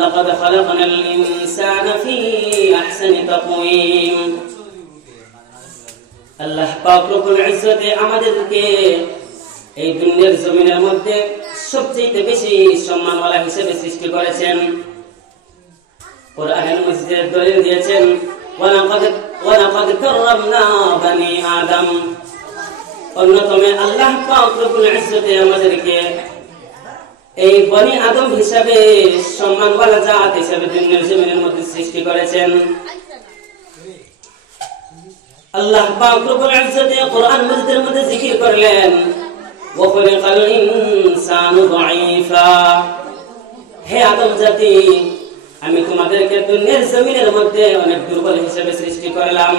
লাকাদ খালাকনাল ইনসানা ফি আহসানি তাকওয়িম। আল্লাহ পাক রব্বুল ইজ্জতে আমাদেরকে এই দুনিয়ার জমিনের মধ্যে সবচেয়ে বেশি সম্মানওয়ালা হিসেবে সৃষ্টি করেছেন। কোরআনের মধ্যে দলিল দিয়েছেন, ওয়ালাকাদ কাররামনা বানি আদম। অন্যতম আল্লাহ পাক রব্বুল ইজ্জতে আমাদেরকে এই বনি আদম হিসাবে সম্মানওয়ালা জাত হিসাবে দুনিয়ার জমিনের মধ্যে সৃষ্টি করেছেন। আল্লাহ পাক রব্বুল ইজ্জতে কোরআন মাজিদের মধ্যে জিকির করলেন, ওয়া খালাকাল ইনসানু দাঈফা। হে আদম জাতি, আমি তোমাদেরকে দুনিয়ার জমিনের মধ্যে অনেক দুর্বল হিসেবে সৃষ্টি করলাম।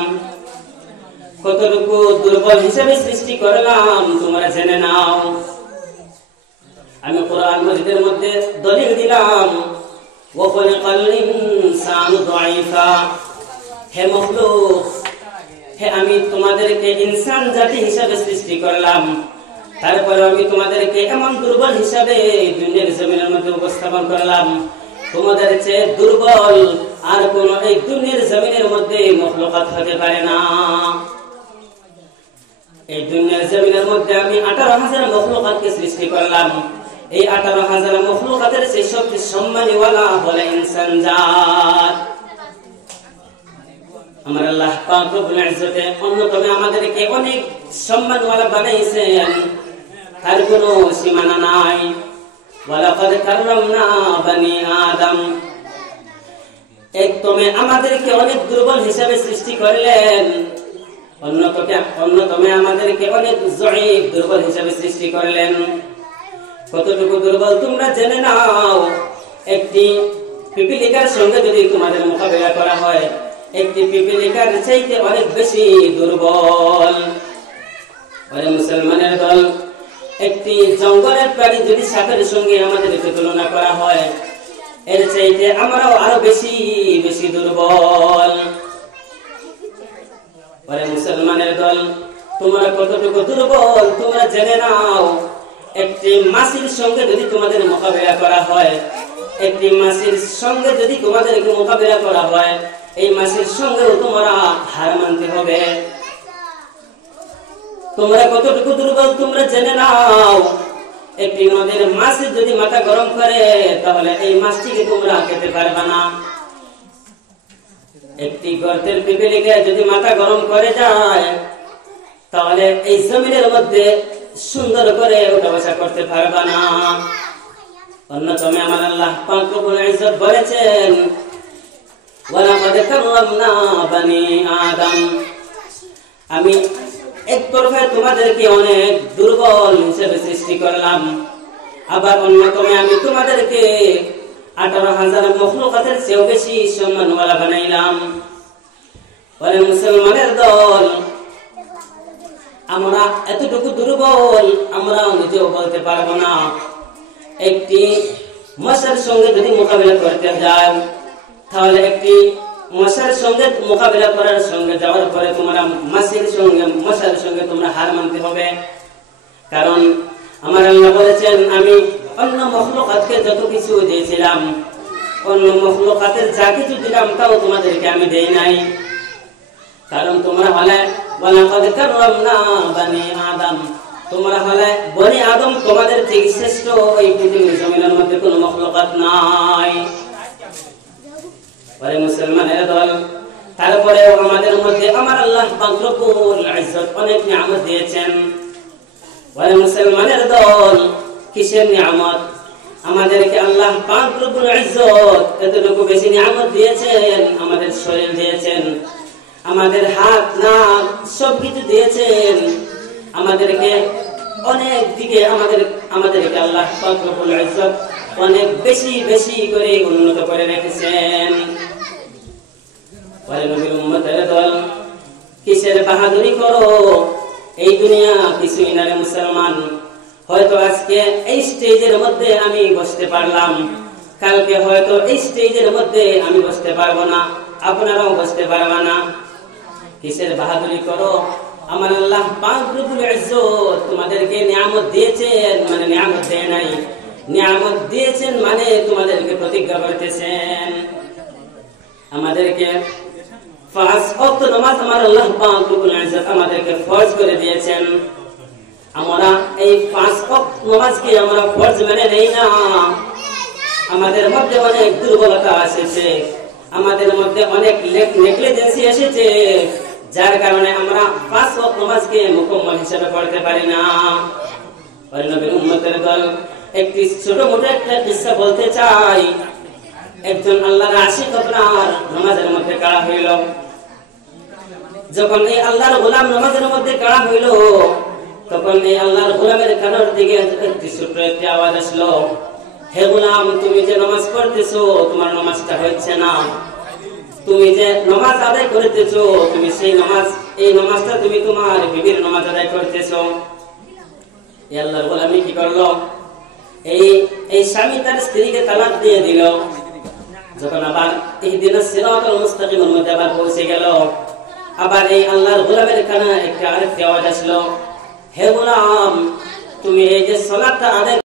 কতটুকু দুর্বল হিসেবে সৃষ্টি করলাম তোমরা জেনে নাও। আমি কোরআন মাজিদের মধ্যে দলিল দিলাম, ওয়া খালাকাল ইনসানু দাঈফা। হে মাখলুক, হে আমি তোমাদেরকে ইনসান জাতি হিসেবে সৃষ্টি করলাম, তারপরে আমি তোমাদেরকে এমন দুর্বল হিসাবে দুনিয়ার জমিনের মধ্যে উপস্থাপন করলাম, তোমাদের চেয়ে দুর্বল আর কোন এই দুনিয়ার জমিনের মধ্যে মখলুকাত হতে পারে না। এই দুনিয়ার জমিনের মধ্যে আমি 18,000 মখলুকাতকে সৃষ্টি করলাম। এই 18,000 মখলুকাতের সেই সবচেয়ে সম্মানীওয়ালা হলো ইনসান জাত। আমার আল্লাহ পাক রব্বুল ইজ্জতে অন্যতম আমাদেরকে অনেক সম্মানওয়ালা বানাইছেন, তার কোনো সীমানা নাই। ওয়ালাকাদ কাররামনা বানি আদম। একদমে আমাদেরকে অনেক দুর্বল হিসেবে সৃষ্টি করলেন, অন্যতমে আমাদেরকে অনেক যঈফ দুর্বল হিসেবে সৃষ্টি করলেন। কতটুকু দুর্বল তোমরা জেনে নাও। একটি পিপিলিকার সঙ্গে যদি তোমাদের মোকাবিলা করা হয়, একটি পিপিলিকার চাইতে অনেক বেশি দুর্বল। ওরে মুসলমানের দল, একটি জঙ্গলের প্রাণী যদি সাপের সঙ্গে আমাদেরকে তুলনা করা হয়, এর চাইতে আমরাও আরো বেশি বেশি দুর্বল। ওরে মুসলমানের দল, তোমরা কতটুকু দুর্বল তোমরা জেনে নাও। একটি মাছির সঙ্গে যদি তোমাদের মোকাবিলা করা হয়, একটি মাছির সঙ্গে যদি তোমাদেরকে মোকাবিলা করা হয়, এই মাছের সঙ্গেও তোমরা হার মানতে হবে। তোমরা কতটুকু দুর্বল তোমরা জেনে নাও। একটি নদীর মাছ যদি মাথা গরম করে, তাহলে এই মাছটিকে তোমরা খেতে পারবে না। একটি গর্তের পিপিলিকা যদি মাথা গরম করে যায়, তাহলে এই জমিনের মধ্যে সুন্দর করে ওঠা বসা করতে পারবে না। অন্যতম আমার আল্লাহ পাক রব্বুল ইজ্জত বলেছেন, ওয়ালাকাদ কাররামনা বানি আদম। আমি একতরফা তোমাদেরকে অনেক দুর্বল হিসেবে সৃষ্টি করলাম, আবার অন্যতমে আমি তোমাদেরকে 18,000 মখলুকাতের চেয়েও বেশি সম্মানওয়ালা বানাইলাম। ওরে মুসলমানের দল, আমরা এতটুকু দুর্বল আমরা নিজেও বলতে পারবো না। একটি মশার সঙ্গে যদি মোকাবিলা করতে যাও, তাহলে একটি মশার সঙ্গে মোকাবিলা করার সঙ্গে যাওয়ার পরে তোমরা মশার সঙ্গে তোমরা হার মানতে হবে। কারণ আমার আল্লাহ বলেছেন, আমি অন্য মখলুকাতকে যত কিছু দিয়েছিলাম, অন্য মখলুকাতের যা কিছু দিলাম তাও তোমাদেরকে আমি দেই নাই। কারণ তোমরা হলে ওয়ালাকাদ কাররামনা বানি আদম, তোমরা হলে বনি আদম, তোমাদের থেকে শ্রেষ্ঠ এই পৃথিবীর জমিনের মধ্যে কোনো মখলুকাত নাই। ওরে মুসলমানের দল, তারপরেও আমাদের মধ্যে আমার আল্লাহ পাক রব্বুল ইজ্জত অনেক নিয়ামত দিয়েছেন। ওরে মুসলমানের দল, কিসের নিয়ামত? আমাদেরকে আল্লাহ পাক রব্বুল ইজ্জত এতটুকু বেশি নিয়ামত দিয়েছেন। আমাদের শরীর দিয়েছেন, আমাদের হাত নাক সবকিছু দিয়েছেন। আমাদেরকে অনেক দিকে আমাদেরকে আল্লাহ পাক রব্বুল ইজ্জত অনেক বেশি বেশি করে উন্নত করে রেখেছেন। ওরে নবীর উম্মতের দল, কিসের বাহাদুরি করো? এই দুনিয়া কিছুই না রে মুসলমান। হয়তো আজকে এই স্টেজের মধ্যে আমি বসতে পারলাম, কালকে হয়তো এই স্টেজের মধ্যে আমি বসতে পারবো না, আপনারাও বসতে পারবে না। কিসের বাহাদুরি করো? আমার আল্লাহ পাক রব্বুল ইজ্জত তোমাদেরকে নিয়ামত দিয়েছেন, মানে নিয়ামত দেয় নাই, নিয়ামত দিয়েছেন মানে তোমাদেরকে প্রতিজ্ঞা করতেছেন আমাদেরকে 5 ওয়াক্ত নামাজ আমার আল্লাহ পাক রব্বুল ইজ্জত আমাদেরকে ফরজ করে দিয়েছেন। আমরা এই 5 ওয়াক্ত নামাজকে আমরা ফরজ মেনে নেই না। আমাদের মধ্যে অনেক দুর্বলতা এসেছে, আমাদের মধ্যে অনেক নেগলিজেন্সি এসেছে, যার কারণে আমরা 5 ওয়াক্ত নামাজকে মুকম্মল হিসেবে পড়তে পারি না। নবীর উম্মতের দল একটি ছোট মোটো একটা কিসসা বলতে চাই। একজন আল্লাহর আশিক আপনার নামাজের মধ্যে কাড়া হইল। যখন এই আল্লাহর গোলাম নামাজের মধ্যে কাড়া হইল, তখন এই আল্লাহর গোলামের কানের দিকে একটি ছোট একটি আওয়াজ আসলো, হে গোলাম, তুমি যে নামাজ পড়তেছো তোমার নামাজটা হচ্ছে না। তুমি যে নামাজ আদায় করতেছো, তুমি সেই নামাজ, এই নামাজটা তুমি তোমার বিবির নামাজ আদায় করতেছো। এই আল্লাহর গোলামি কি করলো? এই স্বামী তার স্ত্রীকে তালাক দিয়ে দিল। যখন আবার ইহদিনাস সিরাতাল মুস্তাকিমের মধ্যে আবার পৌঁছে গেল, আবার এই আল্লাহর গোলামের কানে একটা আরেকটি আওয়াজ আসলো, হে গোলাম, তুমি এই যে সালাতটা আদায়